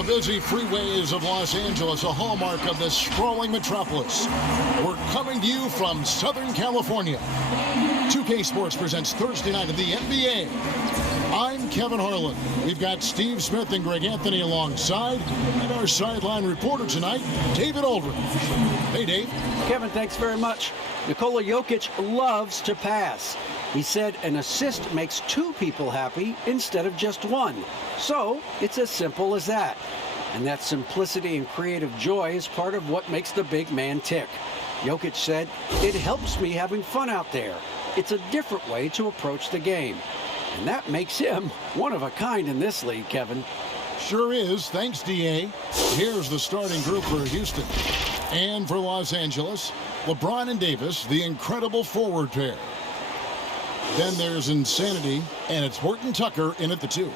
The busy freeways of Los Angeles, a hallmark of this sprawling metropolis. We're coming to you from Southern California. 2K Sports presents Thursday night of the NBA. I'm Kevin Harlan. We've got Steve Smith and Greg Anthony alongside, and our sideline reporter tonight, David Aldridge. Hey, Dave. Kevin, thanks very much. Nikola Jokic loves to pass. He said an assist makes two people happy instead of just one. So it's as simple as that. And that simplicity and creative joy is part of what makes the big man tick. Jokic said, "It helps me having fun out there. It's a different way to approach the game." And that makes him one of a kind in this league, Kevin. Sure is. Thanks, DA. Here's the starting group for Houston. And for Los Angeles, LeBron and Davis, the incredible forward pair. Then there's Insanity, and it's Horton Tucker in at the 2.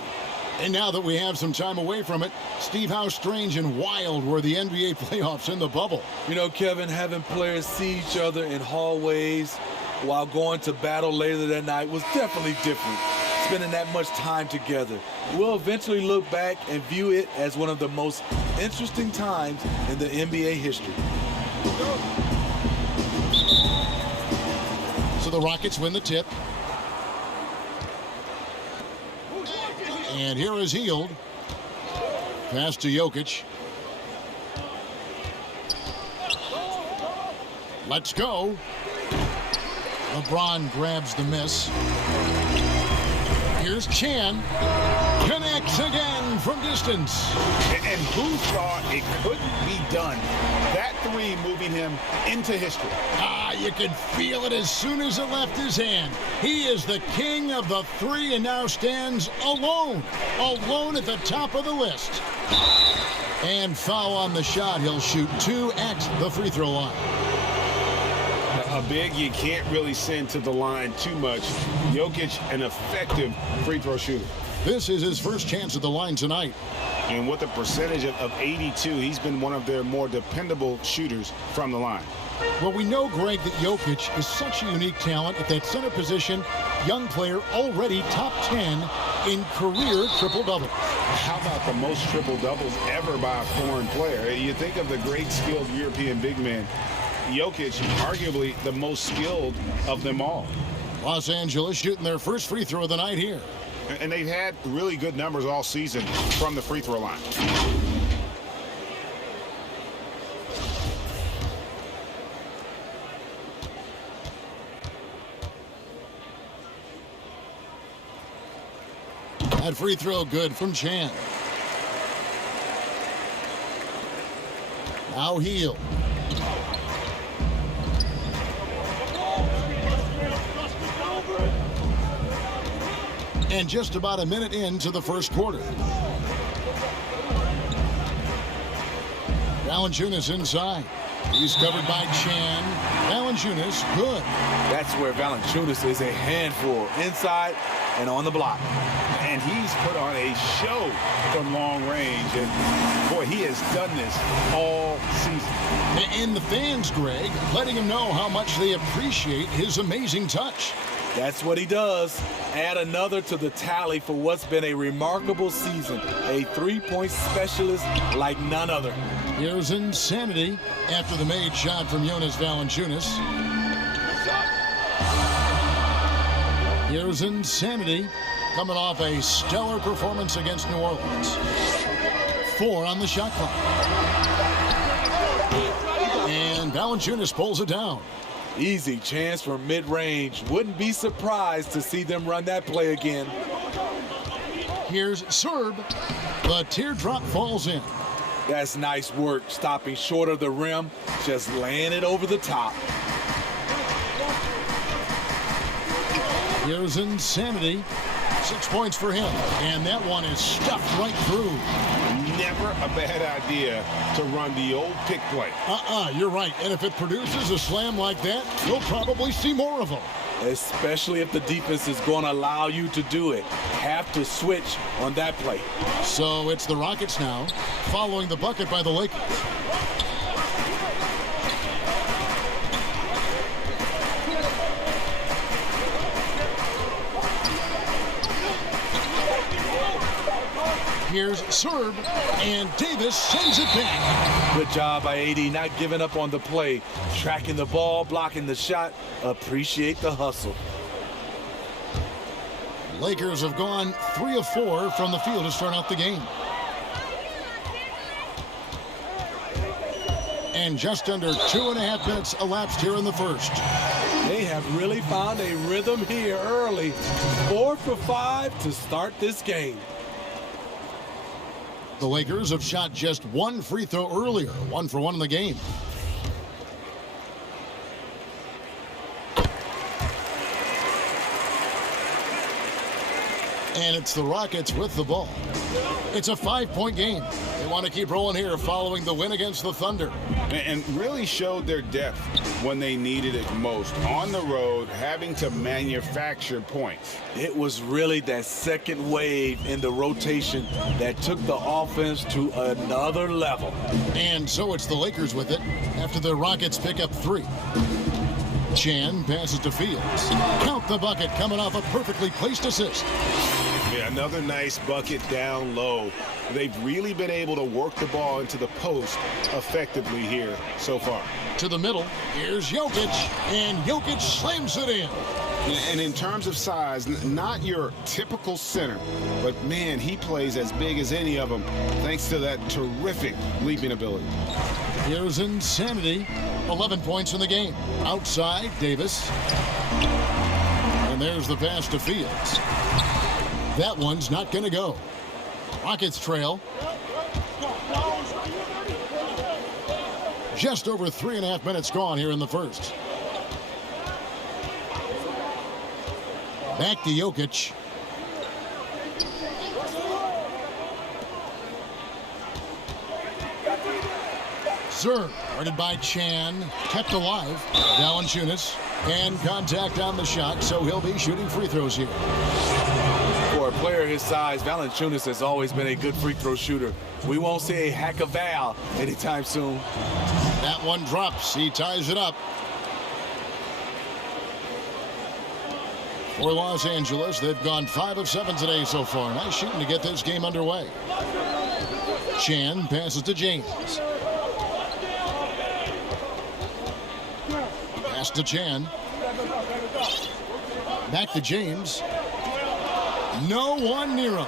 And now that we have some time away from it, Steve, how strange and wild were the NBA playoffs in the bubble? You know, Kevin, having players see each other in hallways while going to battle later that night was definitely different. Spending that much time together. We'll eventually look back and view it as one of the most interesting times in the NBA history. So the Rockets win the tip. And here is Hield. Pass to Jokic. Let's go. LeBron grabs the miss. Here's Chan. Connects again from distance. And who thought it couldn't be done? That three moving him into history. You could feel it as soon as it left his hand. He is the king of the three and now stands alone at the top of the list. And foul on the shot. He'll shoot 2 at the free throw line. A big you can't really send to the line too much. Jokic, an effective free throw shooter. This is his first chance at the line tonight. And with a percentage of 82, he's been one of their more dependable shooters from the line. Well, we know, Greg, that Jokic is such a unique talent at that center position. Young player, already top 10 in career triple-doubles. How about the most triple-doubles ever by a foreign player? You think of the great skilled European big men. Jokic, arguably the most skilled of them all. Los Angeles shooting their first free throw of the night here. And they've had really good numbers all season from the free throw line. That free throw good from Chan. Now Hield. And just about a minute into the first quarter. Valanciunas inside. He's covered by Chan. Valanciunas, good. That's where Valanciunas is a handful, inside and on the block. And he's put on a show from long range. And, boy, he has done this all season. And the fans, Greg, letting him know how much they appreciate his amazing touch. That's what he does. Add another to the tally for what's been a remarkable season. A three-point specialist like none other. Here's Insanity after the made shot from Jonas Valanciunas. Here's Insanity coming off a stellar performance against New Orleans. 4 on the shot clock. And Valanciunas pulls it down. Easy chance from mid-range. Wouldn't be surprised to see them run that play again. Here's Serb. The teardrop falls in. That's nice work, stopping short of the rim, just laying it over the top. Here's Insanity. 6 points for him. And that one is stuffed right through. Never a bad idea to run the old pick play. You're right. And if it produces a slam like that, you'll probably see more of them. Especially if the defense is going to allow you to do it. Have to switch on that play. So it's the Rockets now, following the bucket by the Lakers. Here's serve, and Davis sends it back. Good job by AD, not giving up on the play. Tracking the ball, blocking the shot. Appreciate the hustle. Lakers have gone 3 of 4 from the field to start out the game. And just under 2.5 minutes elapsed here in the first. They have really found a rhythm here early. 4 for 5 to start this game. The Lakers have shot just 1 free throw earlier, 1 for 1 in the game. And it's the Rockets with the ball. It's a 5-point game. They want to keep rolling here following the win against the Thunder. And really showed their depth when they needed it most. On the road, having to manufacture points. It was really that second wave in the rotation that took the offense to another level. And so it's the Lakers with it after the Rockets pick up 3. Chan passes to Fields. Count the bucket coming off a perfectly placed assist. Yeah, another nice bucket down low. They've really been able to work the ball into the post effectively here so far. To the middle, here's Jokic, and Jokic slams it in. And in terms of size, not your typical center, but man, he plays as big as any of them thanks to that terrific leaping ability. Here's Insanity, 11 points in the game. Outside, Davis. And there's the pass to Fields. That one's not going to go. Rockets trail. Just over 3.5 minutes gone here in the first. Back to Jokic. Zerg, guarded by Chan, kept alive. Valanciunas, and contact on the shot, so he'll be shooting free throws here. For a player his size, Valanciunas has always been a good free throw shooter. We won't see a hack of Val anytime soon. That one drops. He ties it up. For Los Angeles, they've gone 5 of 7 today so far. Nice shooting to get this game underway. Chan passes to James. Pass to Chan. Back to James. No one near him.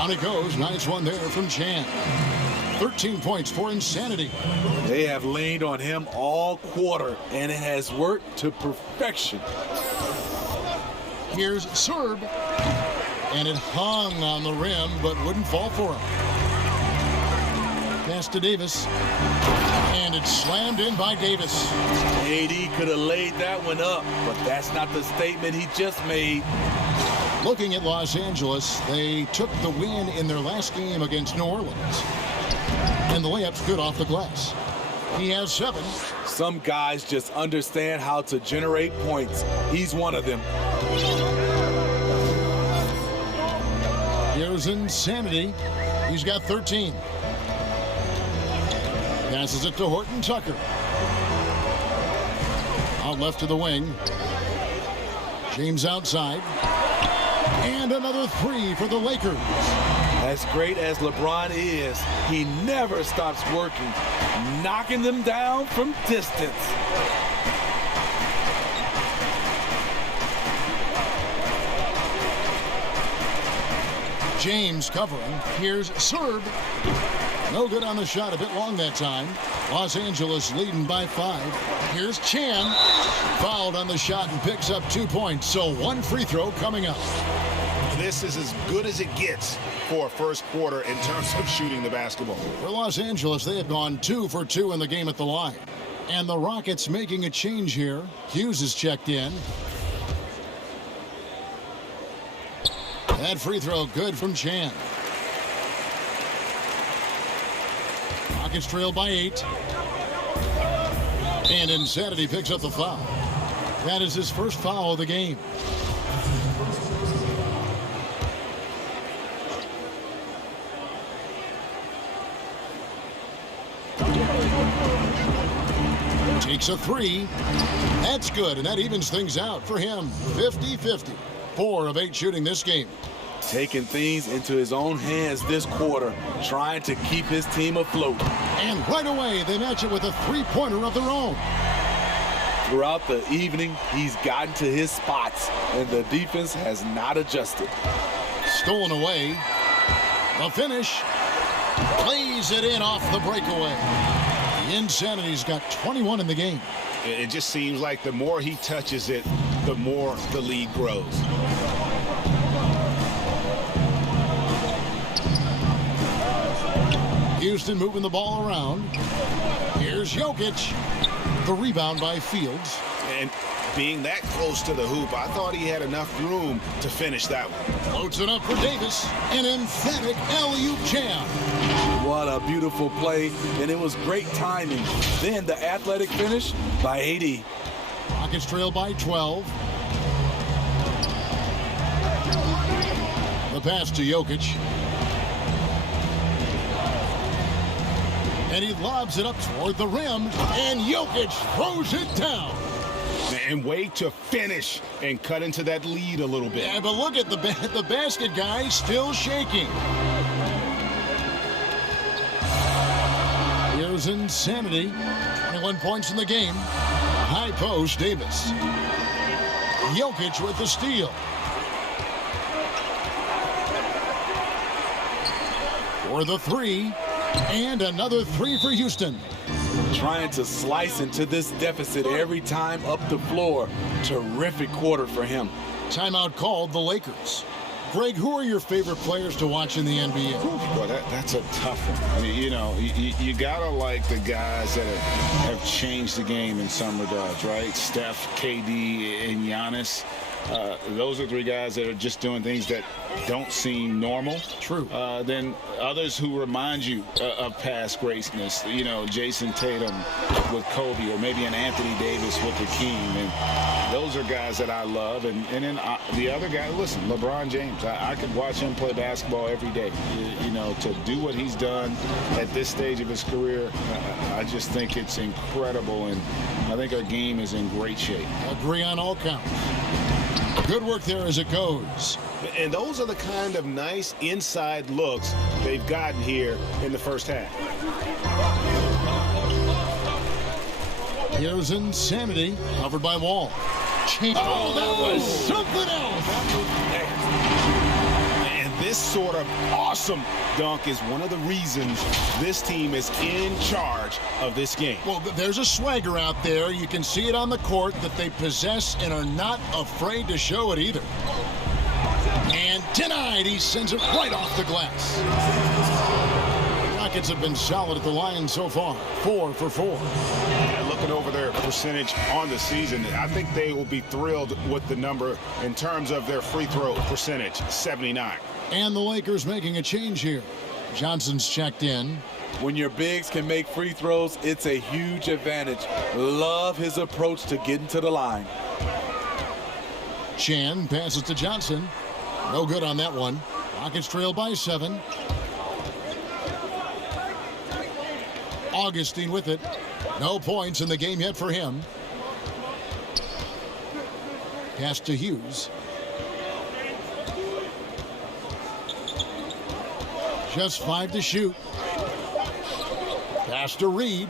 On it goes. Nice one there from Chan. 13 points for Insanity. They have leaned on him all quarter, and it has worked to perfection. Here's Serb. And it hung on the rim, but wouldn't fall for him. Pass to Davis. And it's slammed in by Davis. AD could have laid that one up, but that's not the statement he just made. Looking at Los Angeles, they took the win in their last game against New Orleans. And the layup's good off the glass. He has 7. Some guys just understand how to generate points. He's one of them. Here's Insanity. He's got 13. Passes it to Horton Tucker. Out left to the wing. James outside. And another 3 for the Lakers. As great as LeBron is, he never stops working, knocking them down from distance. James covering. Here's Serb. No good on the shot, a bit long that time. Los Angeles leading by 5. Here's Chan. Fouled on the shot and picks up 2 points. So 1 free throw coming up. This is as good as it gets for a first quarter in terms of shooting the basketball. For Los Angeles, they have gone 2 for 2 in the game at the line. And the Rockets making a change here. Hughes is checked in. That free throw good from Chan. Rockets trail by 8. And Insanity picks up the foul. That is his first foul of the game. Takes a 3. That's good, and that evens things out for him. 50-50. 4 of 8 shooting this game. taking things into his own hands this quarter, trying to keep his team afloat. And right away, they match it with a three-pointer of their own. Throughout the evening, he's gotten to his spots, and the defense has not adjusted. Stolen away. The finish. Plays it in off the breakaway. The Insanity's got 21 in the game. It just seems like the more he touches it, the more the lead grows. Houston moving the ball around. Here's Jokic. The rebound by Fields. And being that close to the hoop, I thought he had enough room to finish that one. Floats it up for Davis. An emphatic alley-oop jam. What a beautiful play, and it was great timing. Then the athletic finish by AD. Rockets trail by 12. The pass to Jokic. And he lobs it up toward the rim, and Jokic throws it down. And wait to finish and cut into that lead a little bit. Yeah, but look at the basket guy still shaking. Here's Insanity. 21 points in the game. High post, Davis. Jokic with the steal. For the three. And another three for Houston. Trying to slice into this deficit every time up the floor. Terrific quarter for him. Timeout called the Lakers. Greg, who are your favorite players to watch in the NBA? Well, that's a tough one. I mean, you know, you gotta like the guys that have changed the game in some regards, right? Steph, KD, and Giannis. Those are three guys that are just doing things that don't seem normal. True. Then others who remind you of past greatness. You know, Jason Tatum with Kobe, or maybe an Anthony Davis with the King. And those are guys that I love. And then the other guy, listen, LeBron James. I could watch him play basketball every day. You know, to do what he's done at this stage of his career, I just think it's incredible. And I think our game is in great shape. Agree on all counts. Good work there as it goes. And those are the kind of nice inside looks they've gotten here in the first half. Here's Insanity, covered by Wall. Oh, that was something else. And this sort of awesome dunk is one of the reasons this team is in charge of this game. Well, there's a swagger out there. You can see it on the court that they possess and are not afraid to show it either. And denied, he sends it right off the glass. Rockets have been solid at the line so far, 4 for 4. And looking over their percentage on the season, I think they will be thrilled with the number in terms of their free throw percentage, 79. And the Lakers making a change here. Johnson's checked in. When your bigs can make free throws, it's a huge advantage. Love his approach to getting to the line. Chan passes to Johnson. No good on that one. Rockets trail by 7. Augustine with it. No points in the game yet for him. Pass to Hughes. Just 5 to shoot. Pass to Reed.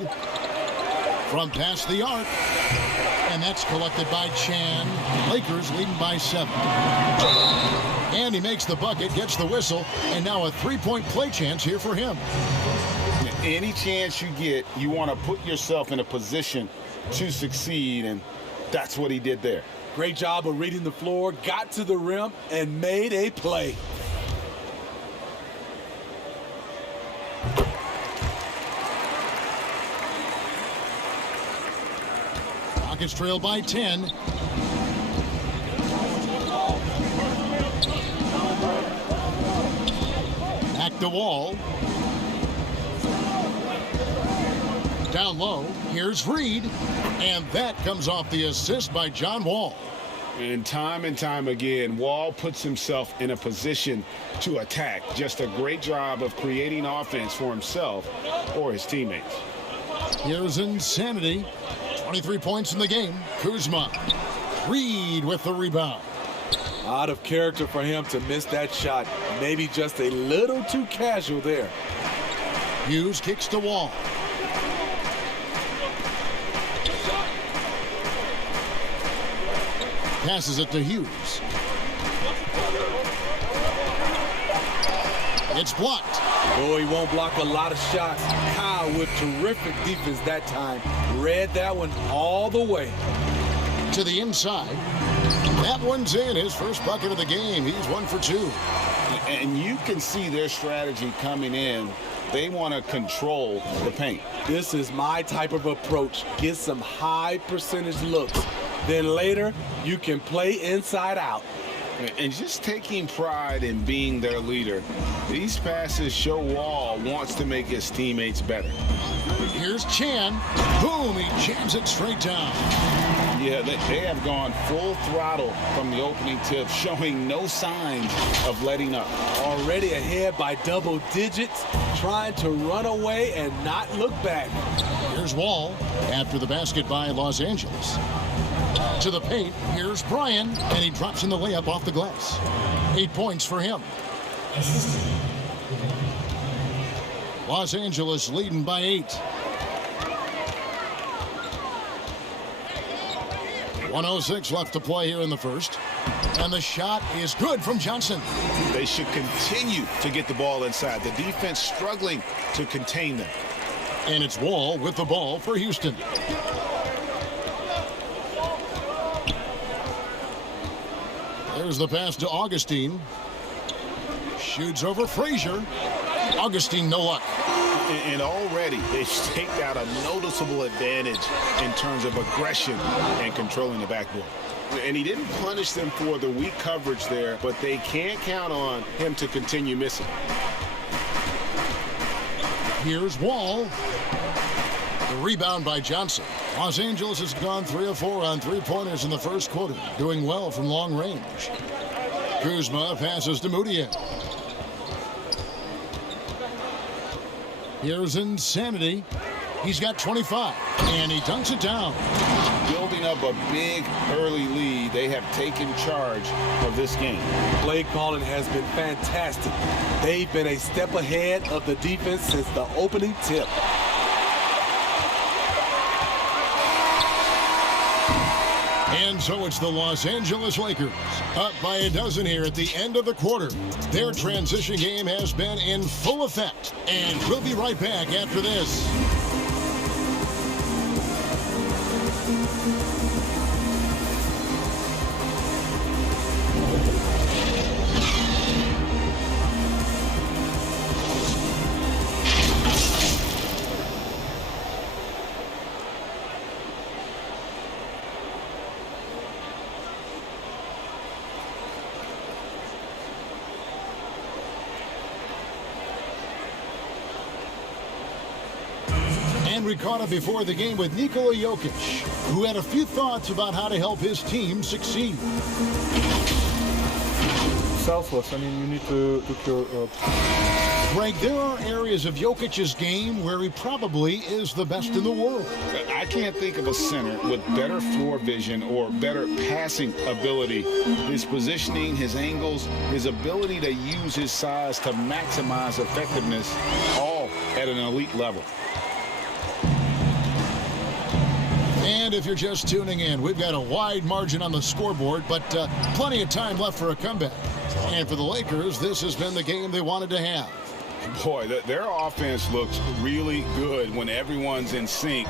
From past the arc. And that's collected by Chan. Lakers leading by 7. And he makes the bucket, gets the whistle, and now a three-point play chance here for him. Any chance you get, you want to put yourself in a position to succeed, and that's what he did there. Great job of reading the floor, got to the rim, and made a play. Rockets trail by 10. Back to Wall. Down low, here's Reed, and that comes off the assist by John Wall. And time again, Wall puts himself in a position to attack. Just a great job of creating offense for himself or his teammates. Here's Insanity. 23 points in the game. Kuzma. Reed with the rebound. Out of character for him to miss that shot. Maybe just a little too casual there. Hughes kicks to Wall. Passes it to Hughes. It's blocked. Oh, he won't block a lot of shots. Kyle with terrific defense that time. Read that one all the way. To the inside. That one's in. His first bucket of the game. He's 1 for 2. And you can see their strategy coming in. They want to control the paint. This is my type of approach. Get some high percentage looks. Then later, you can play inside out. And just taking pride in being their leader. These passes show Wall wants to make his teammates better. Here's Chan. Boom, he jams it straight down. Yeah, they have gone full throttle from the opening tip, showing no signs of letting up. Already ahead by double digits, trying to run away and not look back. Here's Wall after the basket by Los Angeles. To the paint, here's Bryan, and he drops in the layup off the glass. 8 points for him. Los Angeles leading by 8. 1:06 left to play here in the first. And the shot is good from Johnson. They should continue to get the ball inside. The defense struggling to contain them. And it's Wall with the ball for Houston. There's the pass to Augustine. Shoots over Frazier. Augustine, no luck. And already they've staked out a noticeable advantage in terms of aggression and controlling the backboard. And he didn't punish them for the weak coverage there, but they can't count on him to continue missing. Here's Wall. The rebound by Johnson. Los Angeles has gone 3 of 4 on three-pointers in the first quarter, doing well from long range. Kuzma passes to Moutier. Here's Insanity. He's got 25, and he dunks it down. Building up a big early lead, they have taken charge of this game. Play calling has been fantastic. They've been a step ahead of the defense since the opening tip. And so it's the Los Angeles Lakers, up by a dozen here at the end of the quarter. Their transition game has been in full effect, and we'll be right back after this. And we caught up before the game with Nikola Jokic, who had a few thoughts about how to help his team succeed. Selfless. I mean, you need to look your... Greg, there are areas of Jokic's game where he probably is the best in the world. I can't think of a center with better floor vision or better passing ability. His positioning, his angles, his ability to use his size to maximize effectiveness, all at an elite level. And if you're just tuning in, we've got a wide margin on the scoreboard, but plenty of time left for a comeback. And for the Lakers, this has been the game they wanted to have. Boy, their offense looks really good when everyone's in sync.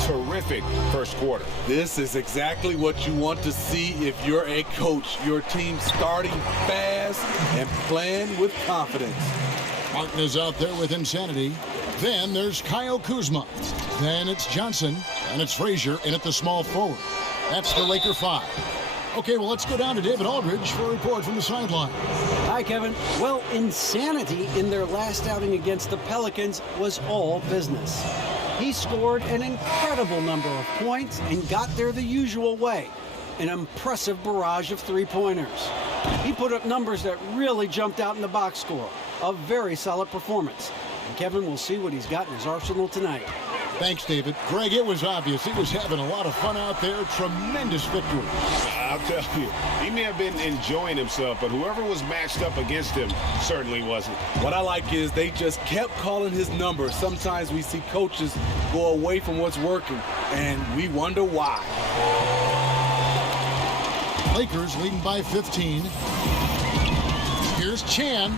Terrific first quarter. This is exactly what you want to see if you're a coach. Your team starting fast and playing with confidence. Martin is out there with Insanity. Then there's Kyle Kuzma. Then it's Johnson. And it's Frazier in at the small forward. That's the Laker 5. Okay, well, let's go down to David Aldridge for a report from the sideline. Hi, Kevin. Well, Insanity in their last outing against the Pelicans was all business. He scored an incredible number of points and got there the usual way. An impressive barrage of three-pointers. He put up numbers that really jumped out in the box score. A very solid performance. And Kevin will see what he's got in his arsenal tonight. Thanks, David. Greg, it was obvious. He was having a lot of fun out there. Tremendous victory. I'll tell you, he may have been enjoying himself, but whoever was matched up against him certainly wasn't. What I like is they just kept calling his number. Sometimes we see coaches go away from what's working, and we wonder why. Lakers leading by 15. Here's Chan.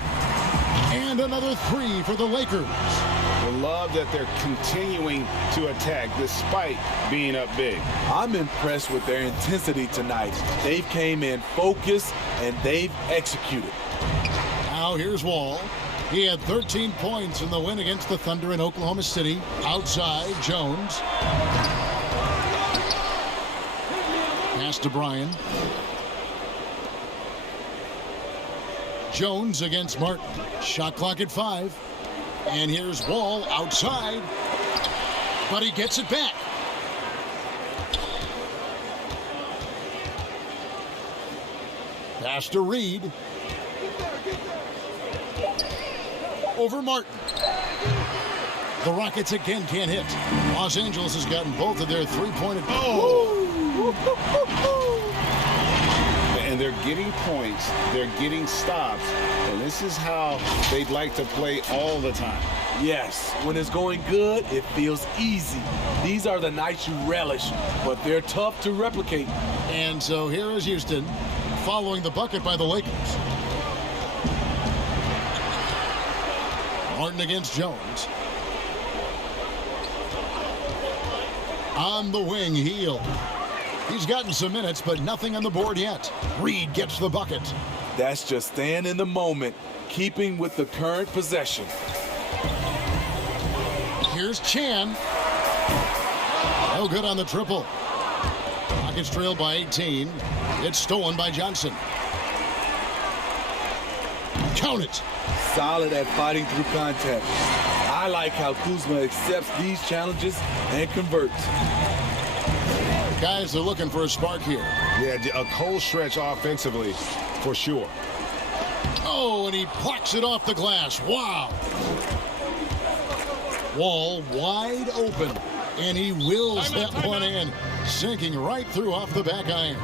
And another three for the Lakers. I love that they're continuing to attack despite being up big. I'm impressed with their intensity tonight. They've came in focused, and they've executed. Now here's Wall. He had 13 points in the win against the Thunder in Oklahoma City. Outside, Jones. Pass to Bryan. Jones against Martin. Shot clock at 5. And here's Wall outside. But he gets it back. Pass to Reed. Over Martin. The Rockets again can't hit. Los Angeles has gotten both of their three-pointed. And they're getting points, they're getting stops, and this is how they'd like to play all the time. Yes, when it's going good, it feels easy. These are the nights you relish, but they're tough to replicate. And so here is Houston following the bucket by the Lakers. Martin against Jones. On the wing, Heel. He's gotten some minutes, but nothing on the board yet. Reed gets the bucket. That's just staying in the moment, keeping with the current possession. Here's Chan. No good on the triple. Rockets trailed by 18. It's stolen by Johnson. Count it. Solid at fighting through contact. I like how Kuzma accepts these challenges and converts. Guys are looking for a spark here. Yeah, a cold stretch offensively, for sure. Oh, and he plucks it off the glass. Wow. Wall wide open, and he wills that one in, sinking right through off the back iron.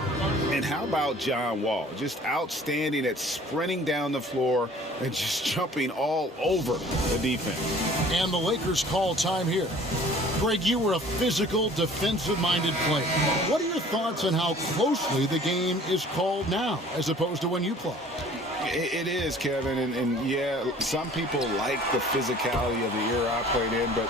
And how about John Wall? Just outstanding at sprinting down the floor and just jumping all over the defense. And the Lakers call time here. Greg, you were a physical, defensive-minded player. What are your thoughts on how closely the game is called now as opposed to when you played? It is, Kevin, and yeah, some people like the physicality of the era I played in, but,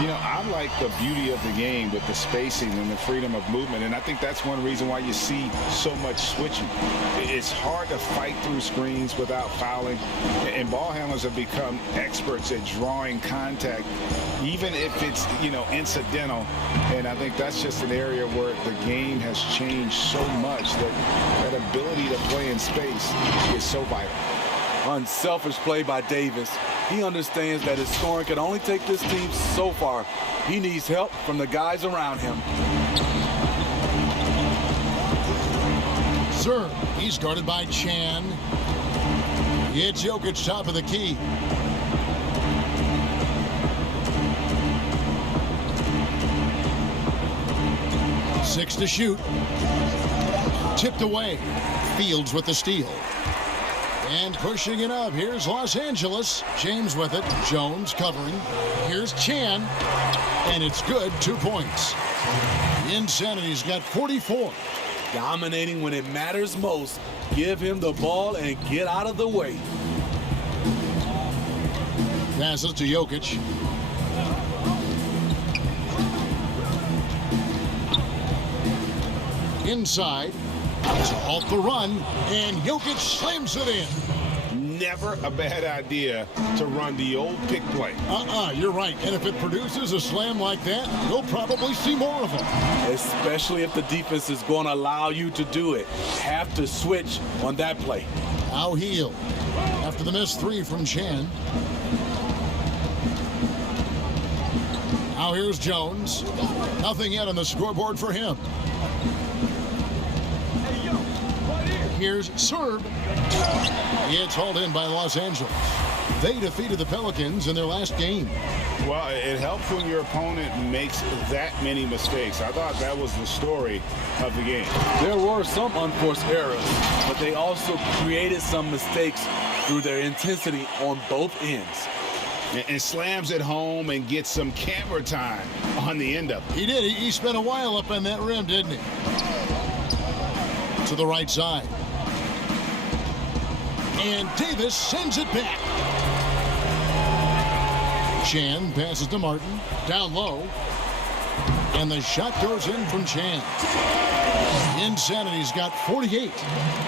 you know, I like the beauty of the game with the spacing and the freedom of movement, and I think that's one reason why you see so much switching. It's hard to fight through screens without fouling, and ball handlers have become experts at drawing contact, even if it's, you know, incidental, and I think that's just an area where the game has changed so much that that ability to play in space is so vital. Unselfish play by Davis. He understands that his scoring can only take this team so far. He needs help from the guys around him. Serve. He's guarded by Chan. It's Jokic top of the key. Six to shoot. Tipped away. Fields with the steal. And pushing it up. Here's Los Angeles. James with it. Jones covering. Here's Chan. And it's good. 2 points. Insanity's got 44. Dominating when it matters most. Give him the ball and get out of the way. Passes to Jokic. Inside. To halt the run. And Jokic slams it in. Never a bad idea to run the old pick play. You're right. And if it produces a slam like that, you'll probably see more of them. Especially if the defense is going to allow you to do it. Have to switch on that play. Now Heel. After the missed three from Chan. Now here's Jones. Nothing yet on the scoreboard for him. Here's Serb. It's hauled in by Los Angeles. They defeated the Pelicans in their last game. Well, it helps when your opponent makes that many mistakes. I thought that was the story of the game. There were some unforced errors, but they also created some mistakes through their intensity on both ends. And slams it home and gets some camera time on the end of it. He did. He spent a while up on that rim, didn't he? To the right side. And Davis sends it back. Chan passes to Martin. Down low. And the shot goes in from Chan. Insanity's got 48.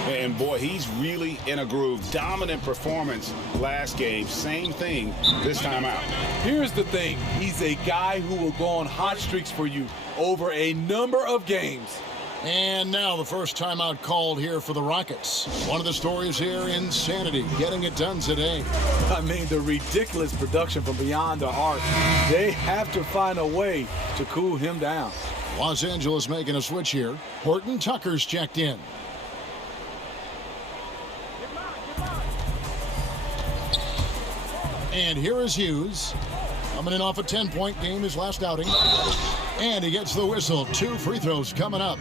And boy, he's really in a groove. Dominant performance last game. Same thing this time out. Here's the thing. He's a guy who will go on hot streaks for you over a number of games. And now the first timeout called here for the Rockets. One of the stories here, insanity, getting it done today. I mean, the ridiculous production from beyond the arc. They have to find a way to cool him down. Los Angeles making a switch here. Horton Tucker's checked in. And here is Hughes. Coming in off a 10-point game his last outing. And he gets the whistle. 2 free throws coming up.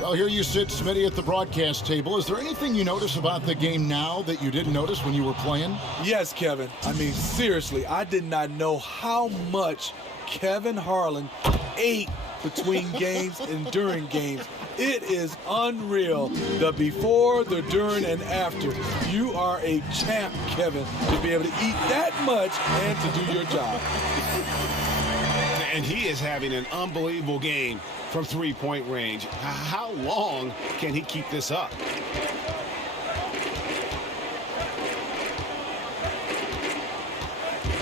Well, here you sit, Smitty, at the broadcast table. Is there anything you notice about the game now that you didn't notice when you were playing? Yes, Kevin. I mean, seriously, I did not know how much Kevin Harlan ate between games and during games. It is unreal. The before, the during, and after. You are a champ, Kevin, to be able to eat that much and to do your job. And he is having an unbelievable game from three-point range. How long can he keep this up?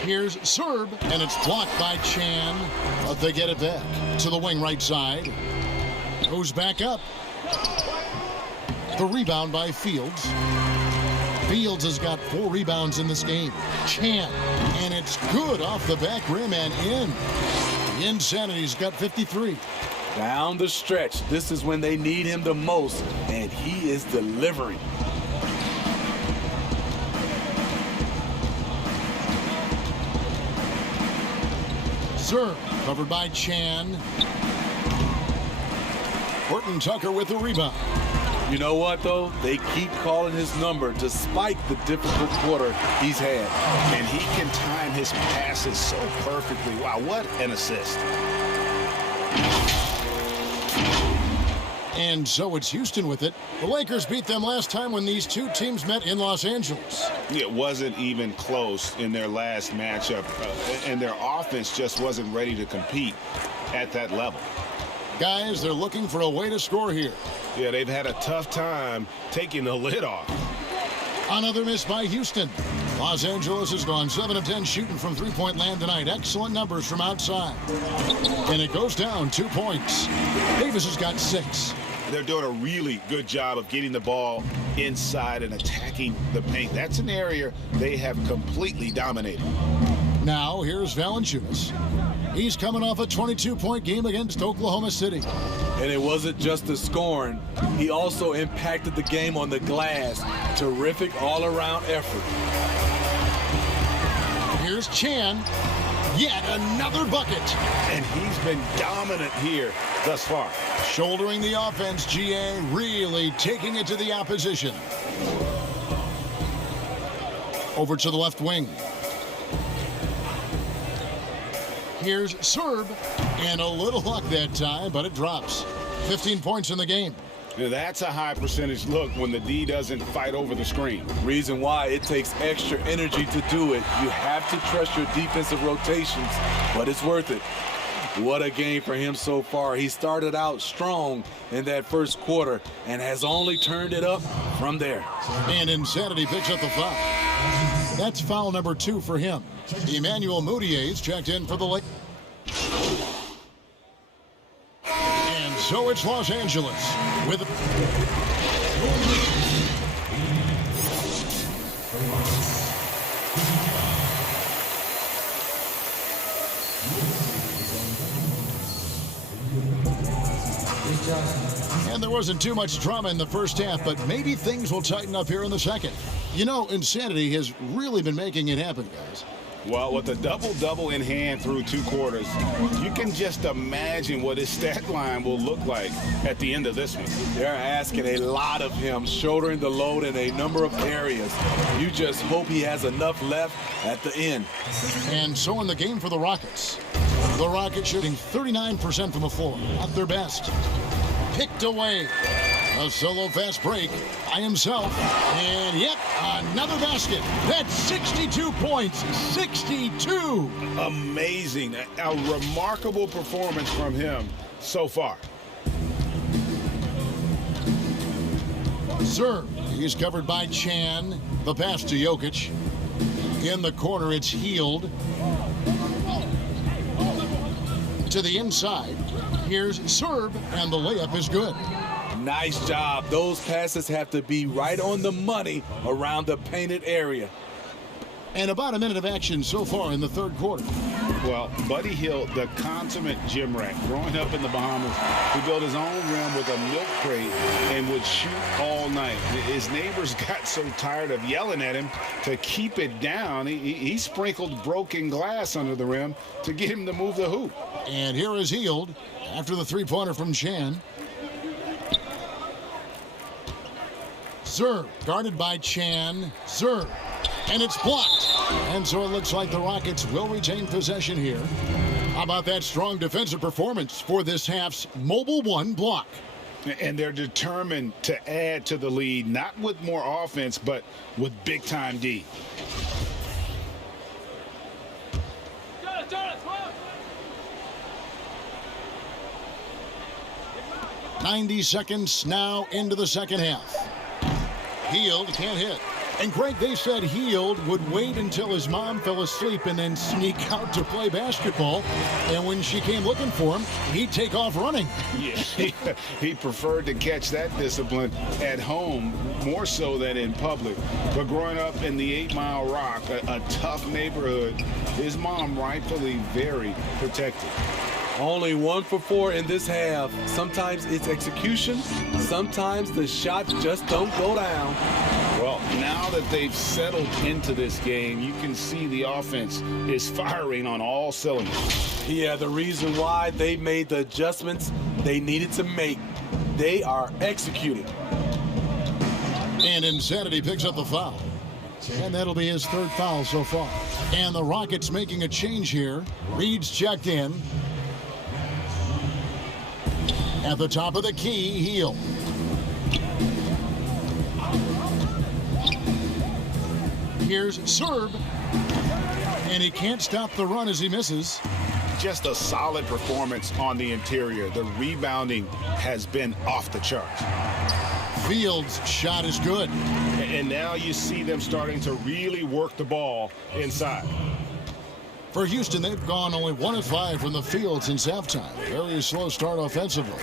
Here's Serb, and it's blocked by Chan. But they get it back to the wing right side. Goes back up. The rebound by Fields. Fields has got 4 rebounds in this game. Chan, and it's good off the back rim and in. The Insanity's got 53. Down the stretch, this is when they need him the most, and he is delivering. Serve covered by Chan. Horton Tucker with the rebound. You know what, though? They keep calling his number despite the difficult quarter he's had. And he can time his passes so perfectly. Wow, what an assist. And so it's Houston with it. The Lakers beat them last time when these two teams met in Los Angeles. It wasn't even close in their last matchup, and their offense just wasn't ready to compete at that level. Guys, they're looking for a way to score here. Yeah, they've had a tough time taking the lid off. Another miss by Houston. Los Angeles has gone 7 of 10 shooting from three-point land tonight. Excellent numbers from outside. And it goes down 2 points. Davis has got 6. They're doing a really good job of getting the ball inside and attacking the paint. That's an area they have completely dominated. Now, here's Valanciunas. He's coming off a 22-point game against Oklahoma City. And it wasn't just the scoring. He also impacted the game on the glass. Terrific all-around effort. Here's Chan. Yet another bucket. And he's been dominant here thus far. Shouldering the offense, GA really taking it to the opposition. Over to the left wing. Here's Serb, and a little luck that time, but it drops. 15 points in the game. Now that's a high percentage look when the D doesn't fight over the screen. Reason why it takes extra energy to do it. You have to trust your defensive rotations, but it's worth it. What a game for him so far. He started out strong in that first quarter and has only turned it up from there. And Insanity picks up the foul. That's foul number 2 for him. Emmanuel Moutier's checked in for the Lakers. And so it's Los Angeles with and there wasn't too much drama in the first half, but maybe things will tighten up here in the second. You know, Insanity has really been making it happen, guys. Well, with a double-double in hand through 2 quarters, you can just imagine what his stat line will look like at the end of this one. They're asking a lot of him, shouldering the load in a number of areas. You just hope he has enough left at the end. And so in the game for the Rockets. The Rockets shooting 39% from the floor, not their best. Picked away. A solo fast break by himself. And yet another basket. That's 62 points. 62. Amazing. A remarkable performance from him so far. Serve. He's covered by Chan. The pass to Jokic. In the corner, it's Healed. To the inside. Here's Serve, and the layup is good. Nice job. Those passes have to be right on the money around the painted area. And about a minute of action so far in the 3rd quarter. Well, Buddy Hield, the consummate gym rat, growing up in the Bahamas, who built his own rim with a milk crate and would shoot all night. His neighbors got so tired of yelling at him to keep it down. He sprinkled broken glass under the rim to get him to move the hoop. And here is Healed after the 3-pointer from Chan. Zerb, guarded by Chan. Zerb, and it's blocked. And so it looks like the Rockets will retain possession here. How about that strong defensive performance for this half's Mobile 1 block? And they're determined to add to the lead, not with more offense, but with big-time D. "90 seconds now into the second half. Healed can't hit. And Greg, they said Healed would wait until his mom fell asleep and then sneak out to play basketball. And when she came looking for him, he'd take off running. Yeah, he preferred to catch that discipline at home more so than in public. But growing up in the 8 Mile Rock, a tough neighborhood, his mom rightfully very protected. Only 1 for 4 in this half. Sometimes it's execution. Sometimes the shots just don't go down. Well, now that they've settled into this game, you can see the offense is firing on all cylinders. Yeah, the reason why they made the adjustments they needed to make. They are executing. And Insanity picks up the foul. And that'll be his 3rd foul so far. And the Rockets making a change here. Reed's checked in. At the top of the key, Heel. Here's Serb. And he can't stop the run as he misses. Just a solid performance on the interior. The rebounding has been off the charts. Fields' shot is good. And now you see them starting to really work the ball inside. For Houston, they've gone only 1 of 5 from the field since halftime. Very slow start offensively.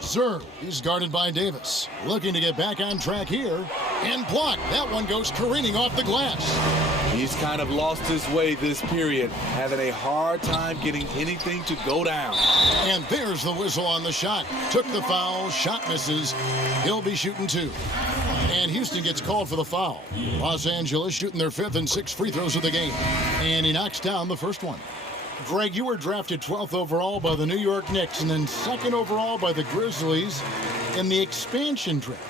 Zerb, he's guarded by Davis. Looking to get back on track here. And blocked. That one goes careening off the glass. He's kind of lost his way this period, having a hard time getting anything to go down. And there's the whistle on the shot. Took the foul, shot misses. He'll be shooting 2. And Houston gets called for the foul. Los Angeles shooting their 5th and 6th free throws of the game. And he knocks down the first one. Greg, you were drafted 12th overall by the New York Knicks and then 2nd overall by the Grizzlies in the expansion draft.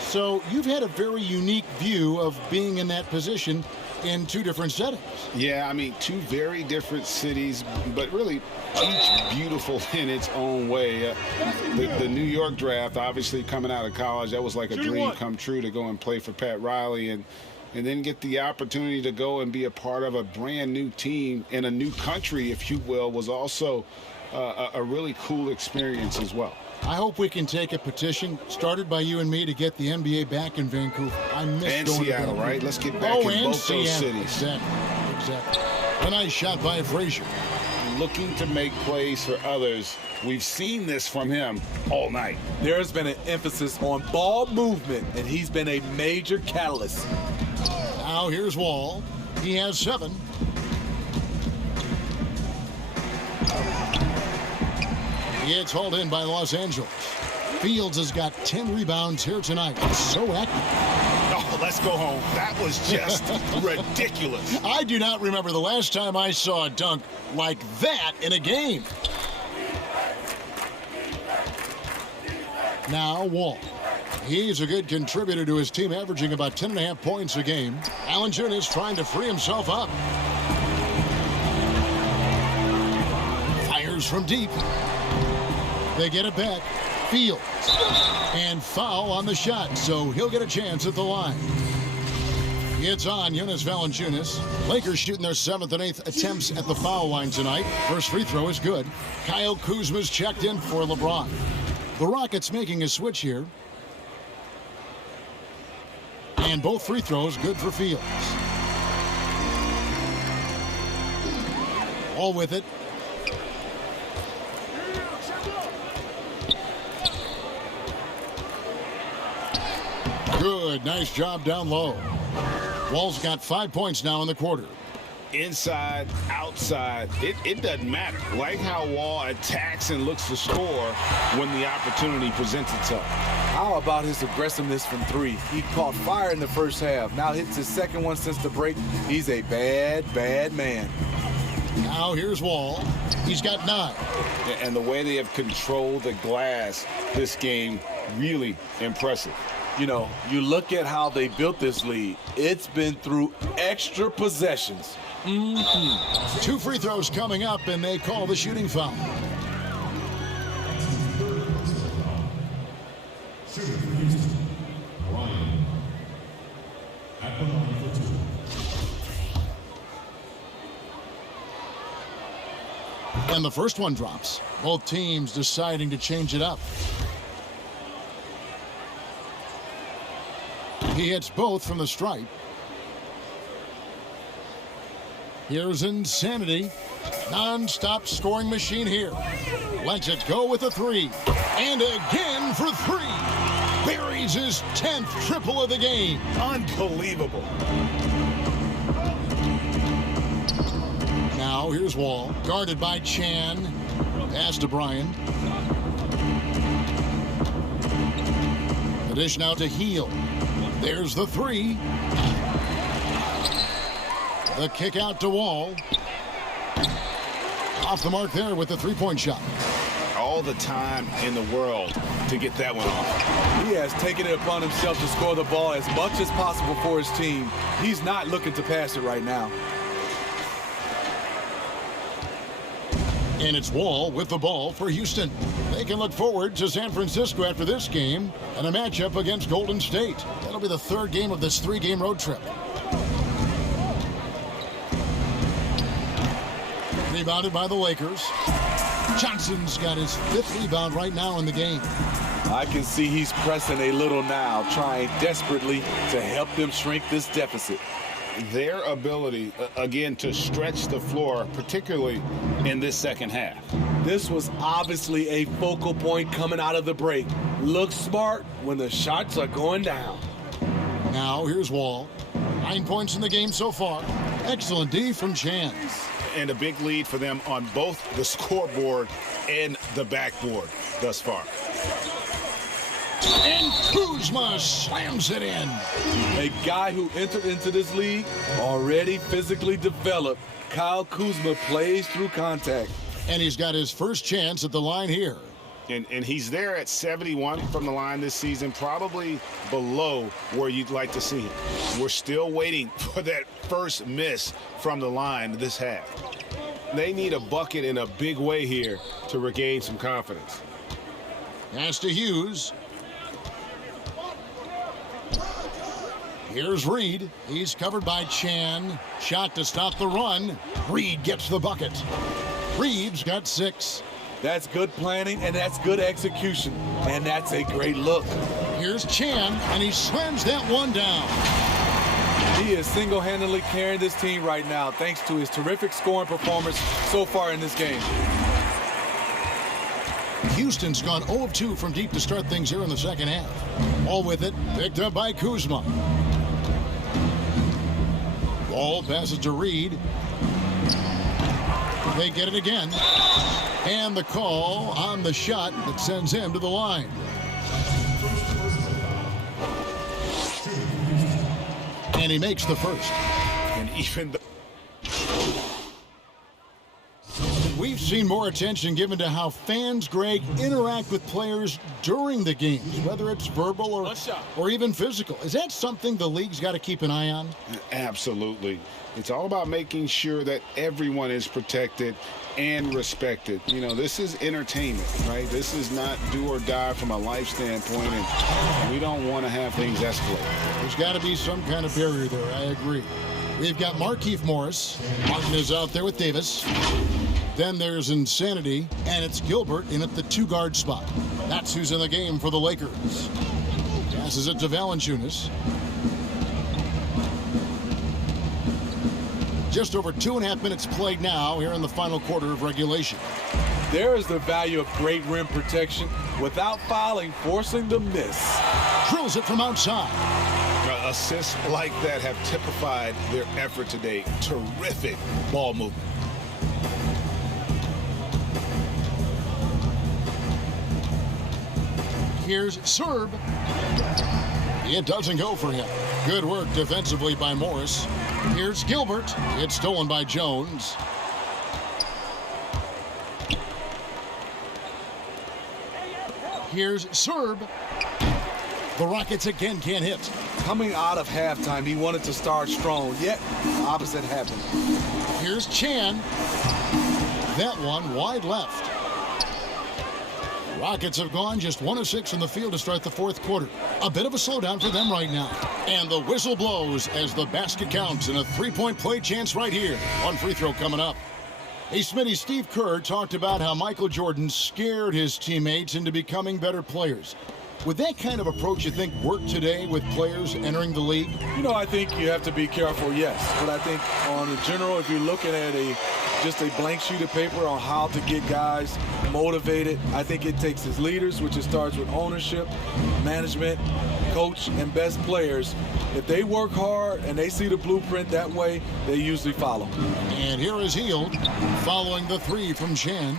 So you've had a very unique view of being in that position in 2 different settings. Yeah, I mean, 2 very different cities, but really each beautiful in its own way. The New York draft, obviously coming out of college, that was like a dream come true to go and play for Pat Riley and then get the opportunity to go and be a part of a brand new team in a new country, if you will, was also a really cool experience as well. I hope we can take a petition started by you and me to get the NBA back in Vancouver. I miss and going Seattle, to right? Let's get back in both Seattle. those cities. Exactly. A nice shot by Frazier. Looking to make plays for others. We've seen this from him all night. There's been an emphasis on ball movement, and he's been a major catalyst. Now here's Wall. He has 7. It's hauled in by Los Angeles. Fields has got 10 rebounds here tonight. So active. Oh, let's go home. That was just ridiculous. I do not remember the last time I saw a dunk like that in a game. Now Wall. He's a good contributor to his team, averaging about 10.5 points a game. Valanciunas trying to free himself up. Fires from deep. They get it back. Fields. And foul on the shot, so he'll get a chance at the line. It's on Jonas Valanciunas. Lakers shooting their 7th and 8th attempts at the foul line tonight. First free throw is good. Kyle Kuzma's checked in for LeBron. The Rockets making a switch here. And both free throws good for Fields. All with it. Good, nice job down low. Wall's got 5 points now in the quarter. Inside, outside, it doesn't matter. Like how Wall attacks and looks to score when the opportunity presents itself. How about his aggressiveness from three? He caught fire in the first half. Now hits his second one since the break. He's a bad, bad man. Now here's Wall. He's got 9. And the way they have controlled the glass this game, really impressive. You know, you look at how they built this lead. It's been through extra possessions. 2 free throws coming up, and they call the shooting foul. And the first one drops. Both teams deciding to change it up. He hits both from the stripe. Here's Insanity. Non-stop scoring machine here. Lets it go with a 3. And again for 3. Buries his 10th triple of the game. Unbelievable. Now here's Wall. Guarded by Chan. Pass to Bryan. The dish now to Heel. There's the 3. The kick out to Wall. Off the mark there with the 3-point shot. All the time in the world to get that one off. He has taken it upon himself to score the ball as much as possible for his team. He's not looking to pass it right now. And it's Wall with the ball for Houston. They can look forward to San Francisco after this game and a matchup against Golden State. That'll be the 3rd game of this 3-game road trip. Rebounded by the Lakers. Johnson's got his 5th rebound right now in the game. I can see he's pressing a little now, trying desperately to help them shrink this deficit. Their ability, again, to stretch the floor, particularly in this second half. This was obviously a focal point coming out of the break. Look smart when the shots are going down. Now here's Wall. 9 points in the game so far. Excellent D from Chan. And a big lead for them on both the scoreboard and the backboard thus far. And Kuzma slams it in. A guy who entered into this league already physically developed. Kyle Kuzma plays through contact. And he's got his first chance at the line here. And he's there at 71 from the line this season, probably below where you'd like to see him. We're still waiting for that first miss from the line this half. They need a bucket in a big way here to regain some confidence. Pass to Hughes. Here's Reed. He's covered by Chan. Shot to stop the run. Reed gets the bucket. Reed's got 6. That's good planning, and that's good execution. And that's a great look. Here's Chan, and he slams that one down. He is single-handedly carrying this team right now, thanks to his terrific scoring performance so far in this game. Houston's gone 0 of 2 from deep to start things here in the second half. All with it, picked up by Kuzma. Ball passes to Reed. They get it again. And the call on the shot that sends him to the line. And he makes the first. And even though we've seen more attention given to how fans, Greg, interact with players during the games, whether it's verbal or even physical. Is that something the league's got to keep an eye on? Absolutely. It's all about making sure that everyone is protected and respected. You know, this is entertainment, right? This is not do or die from a life standpoint, and we don't want to have things escalate. There's got to be some kind of barrier there. I agree. We've got Markieff Morris. Martin is out there with Davis. Then there's Insanity, and it's Gilbert in at the two-guard spot. That's who's in the game for the Lakers. Passes it to Valanciunas. Just over 2.5 minutes played now here in the final quarter of regulation. There is the value of great rim protection without fouling, forcing the miss. Drills it from outside. Assists like that have typified their effort today. Terrific ball movement. Here's Serb. It doesn't go for him. Good work defensively by Morris. Here's Gilbert. It's stolen by Jones. Here's Serb. The Rockets again can't hit. Coming out of halftime, he wanted to start strong, yet the opposite happened. Here's Chan. That one wide left. Rockets have gone just 1 of 6 in the field to start the fourth quarter. A bit of a slowdown for them right now. And the whistle blows as the basket counts and a three-point play chance right here. One free throw coming up. Hey, Smitty, Steve Kerr talked about how Michael Jordan scared his teammates into becoming better players. Would that kind of approach, you think, work today with players entering the league? You know, I think you have to be careful, yes. But I think on the general, if you're looking at just a blank sheet of paper on how to get guys motivated, I think it takes his leaders, which it starts with ownership, management, coach, and best players. If they work hard and they see the blueprint that way, they usually follow. And here is Hield following the three from Chan.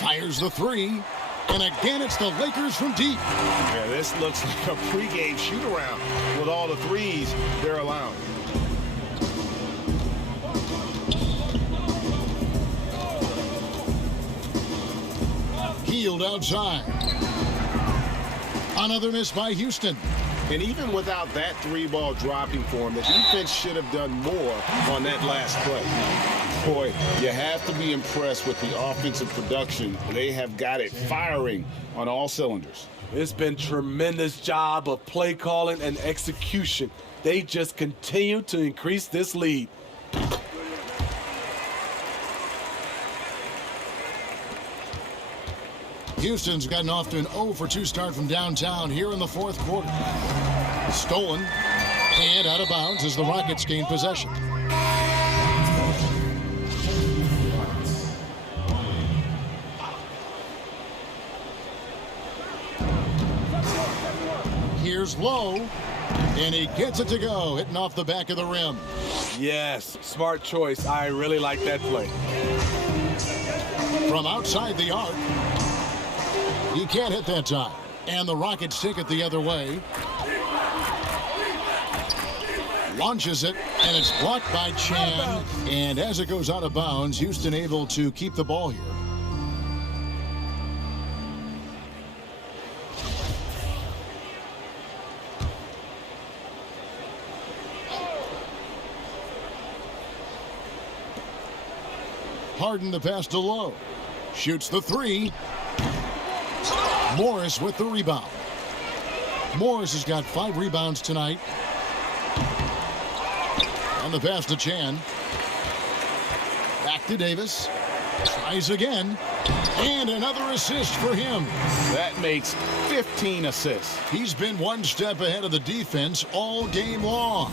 Fires the three. And again, it's the Lakers from deep. Yeah, this looks like a pregame shoot-around with all the threes they're allowing. Hield outside. Another miss by Houston. And even without that three-ball dropping for him, the defense should have done more on that last play. Boy, you have to be impressed with the offensive production. They have got it firing on all cylinders. It's been tremendous job of play calling and execution. They just continue to increase this lead. Houston's gotten off to an 0 for 2 start from downtown here in the fourth quarter. Stolen and out of bounds as the Rockets gain possession. Here's Lowe, and he gets it to go, hitting off the back of the rim. Yes, smart choice. I really like that play. From outside the arc. He can't hit that time. And the Rockets take it the other way. Launches it, and it's blocked by Chan. And as it goes out of bounds, Houston able to keep the ball here. Harden the pass to Lowe. Shoots the three. Morris with the rebound. Morris has got 5 rebounds tonight. And the pass to Chan. Back to Davis. Tries again. And another assist for him. That makes 15 assists. He's been one step ahead of the defense all game long.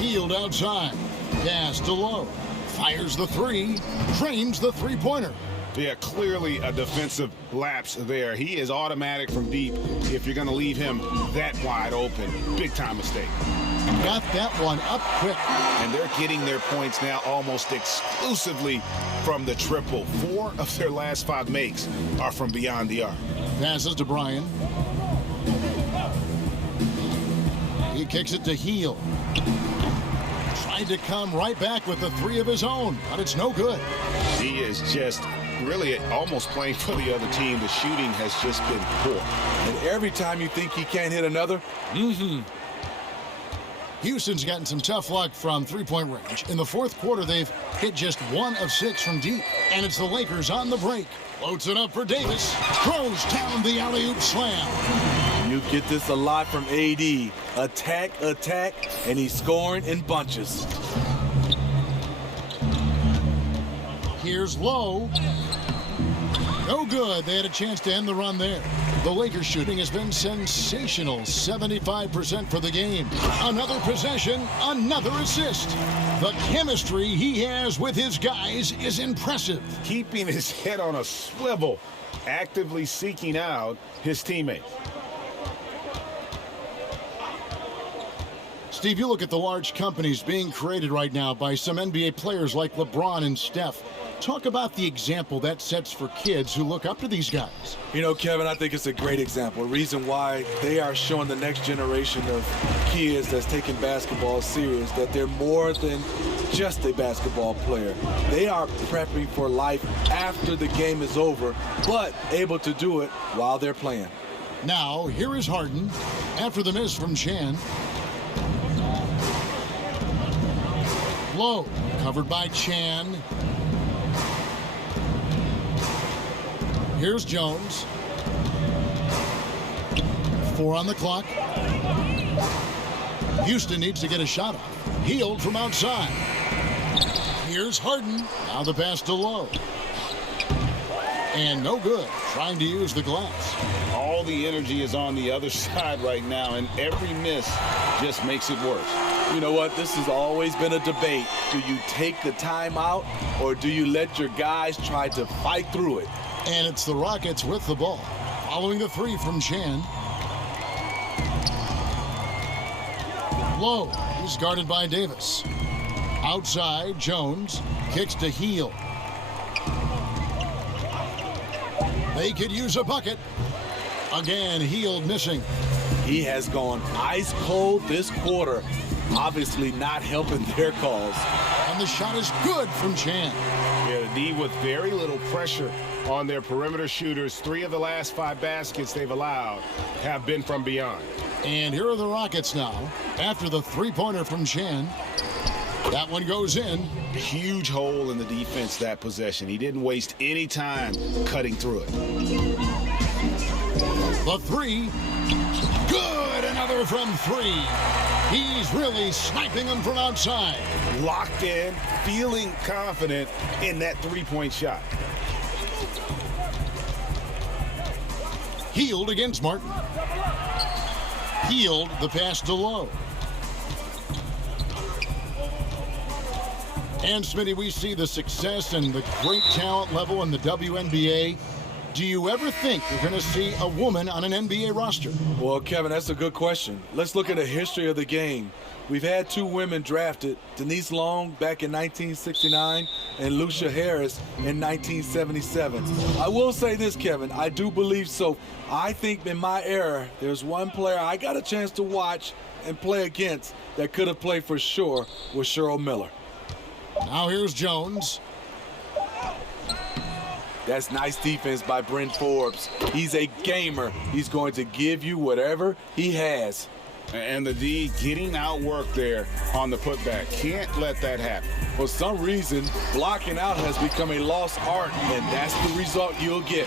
Hield outside. Pass to Lowe. Fires the three. Drains the three-pointer. Yeah, clearly a defensive lapse there. He is automatic from deep if you're going to leave him that wide open. Big-time mistake. Got that one up quick. And they're getting their points now almost exclusively from the triple. 4 of their last 5 makes are from beyond the arc. Passes to Bryan. He kicks it to Heel. Tried to come right back with the three of his own, but it's no good. He is just really almost playing for the other team. The shooting has just been poor. And every time you think he can't hit another, Houston's gotten some tough luck from three-point range. In the fourth quarter, they've hit just 1 of 6 from deep. And it's the Lakers on the break. Floats it up for Davis. Throws down the alley-oop slam. you get this a lot from AD. Attack, attack, and he's scoring in bunches. Here's Lowe. No good. They had a chance to end the run there. The Lakers shooting has been sensational. 75% for the game. Another possession, another assist. The chemistry he has with his guys is impressive. Keeping his head on a swivel, actively seeking out his teammates. Steve, you look at the large companies being created right now by some NBA players like LeBron and Steph. Talk about the example that sets for kids who look up to these guys. You know, Kevin, I think it's a great example. A reason why they are showing the next generation of kids that's taking basketball serious, that they're more than just a basketball player. They are prepping for life after the game is over, but able to do it while they're playing. Now, here is Harden after the miss from Chan. Low, covered by Chan. Here's Jones. 4 on the clock. Houston needs to get a shot off. Healed from outside. Here's Harden. Now the pass to Lowe. And no good. Trying to use the glass. All the energy is on the other side right now, and every miss just makes it worse. You know what? This has always been a debate. Do you take the timeout, or do you let your guys try to fight through it? And it's the Rockets with the ball. Following the 3 from Chan. Low. He's guarded by Davis. Outside, Jones kicks to Heel. They could use a bucket. Again, Heel missing. He has gone ice cold this quarter. Obviously not helping their cause. And the shot is good from Chan. Yeah, the D with very little pressure on their perimeter shooters. 3 of the last 5 baskets they've allowed have been from beyond. And here are the Rockets now. After the three-pointer from Chan. That one goes in. Huge hole in the defense that possession. He didn't waste any time cutting through it. The 3. Good. Another from 3. He's really sniping them from outside. Locked in, feeling confident in that three-point shot. Healed against Martin. Healed the pass to Lowe. And Smitty, we see the success and the great talent level in the WNBA. Do you ever think you're going to see a woman on an NBA roster? Well, Kevin, that's a good question. Let's look at the history of the game. We've had 2 women drafted, Denise Long back in 1969 and Lucia Harris in 1977. I will say this, Kevin, I do believe so. I think in my era, there's one player I got a chance to watch and play against that could have played for sure was Cheryl Miller. Now here's Jones. That's nice defense by Brent Forbes. He's a gamer. He's going to give you whatever he has. And the D getting outworked there on the putback. Can't let that happen. For some reason, blocking out has become a lost art, and that's the result you'll get.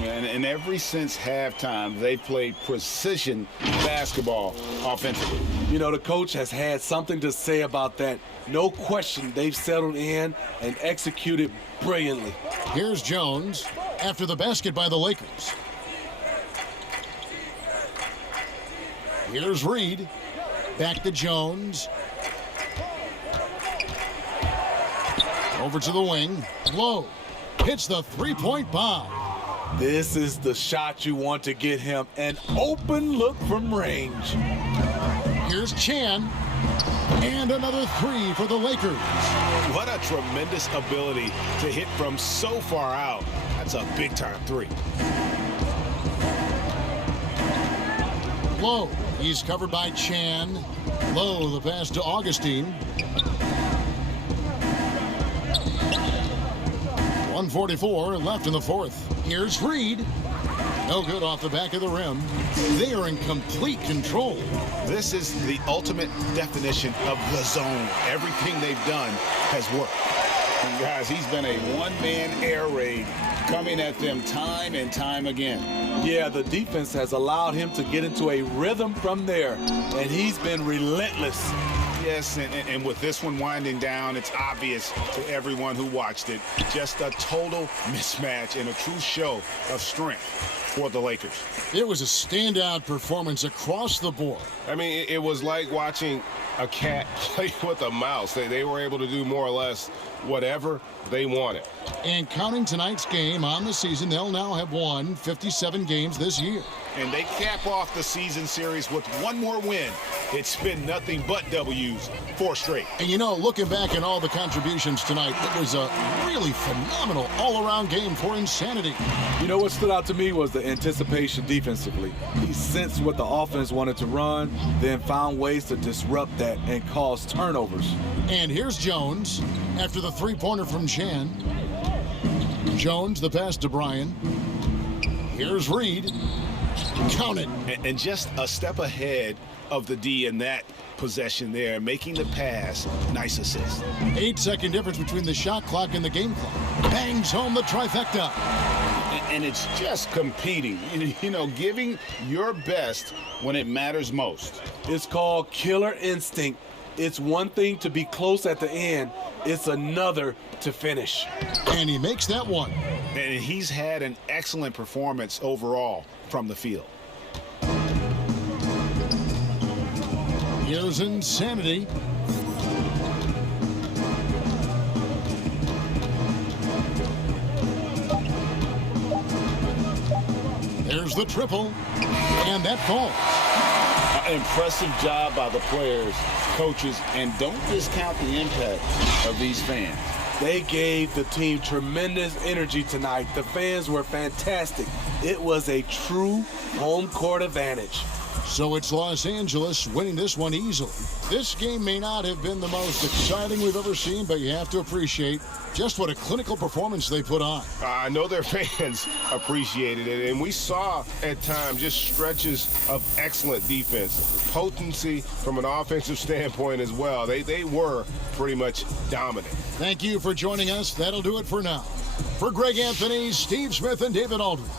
And ever since halftime, they've played precision basketball offensively. You know, the coach has had something to say about that. No question, they've settled in and executed brilliantly. Here's Jones after the basket by the Lakers. Here's Reed. Back to Jones. Over to the wing. Low. Hits the three-point bomb. This is the shot you want to get him. An open look from range. Here's Chan. And another 3 for the Lakers. What a tremendous ability to hit from so far out. That's a big-time 3. Lowe, he's covered by Chan. Lowe, the pass to Augustine. 1:44 left in the fourth. Here's Reed. No good off the back of the rim. They are in complete control. This is the ultimate definition of the zone. Everything they've done has worked. And guys, he's been a one-man air raid coming at them time and time again. Yeah, the defense has allowed him to get into a rhythm from there, and he's been relentless. Yes, and with this one winding down, it's obvious to everyone who watched it. Just a total mismatch and a true show of strength for the Lakers. It was a standout performance across the board. I mean, it was like watching a cat play with a mouse. They were able to do more or less whatever they wanted. And counting tonight's game on the season, they'll now have won 57 games this year. And they cap off the season series with one more win. It's been nothing but W's, 4 straight. And you know, looking back at all the contributions tonight, it was a really phenomenal all-around game for Insanity. You know what stood out to me was the anticipation defensively. He sensed what the offense wanted to run, then found ways to disrupt that and cause turnovers. And here's Jones after the three-pointer from Chan. Jones, the pass to Bryan. Here's Reed. Count it. And just a step ahead of the D in that possession there, making the pass. Nice assist. 8-second difference between the shot clock and the game clock. Bangs home the trifecta. And it's just competing, you know, giving your best when it matters most. It's called killer instinct. It's one thing to be close at the end. It's another to finish. And he makes that one. And he's had an excellent performance overall from the field. Here's Insanity. There's the triple. And that falls. Impressive job by the players, coaches, and don't discount the impact of these fans. They gave the team tremendous energy tonight. The fans were fantastic. It was a true home court advantage. So it's Los Angeles winning this one easily. This game may not have been the most exciting we've ever seen, but you have to appreciate just what a clinical performance they put on. I know their fans appreciated it, and we saw at times just stretches of excellent defense, potency from an offensive standpoint as well. They were pretty much dominant. Thank you for joining us. That'll do it for now. For Greg Anthony, Steve Smith, and David Aldridge,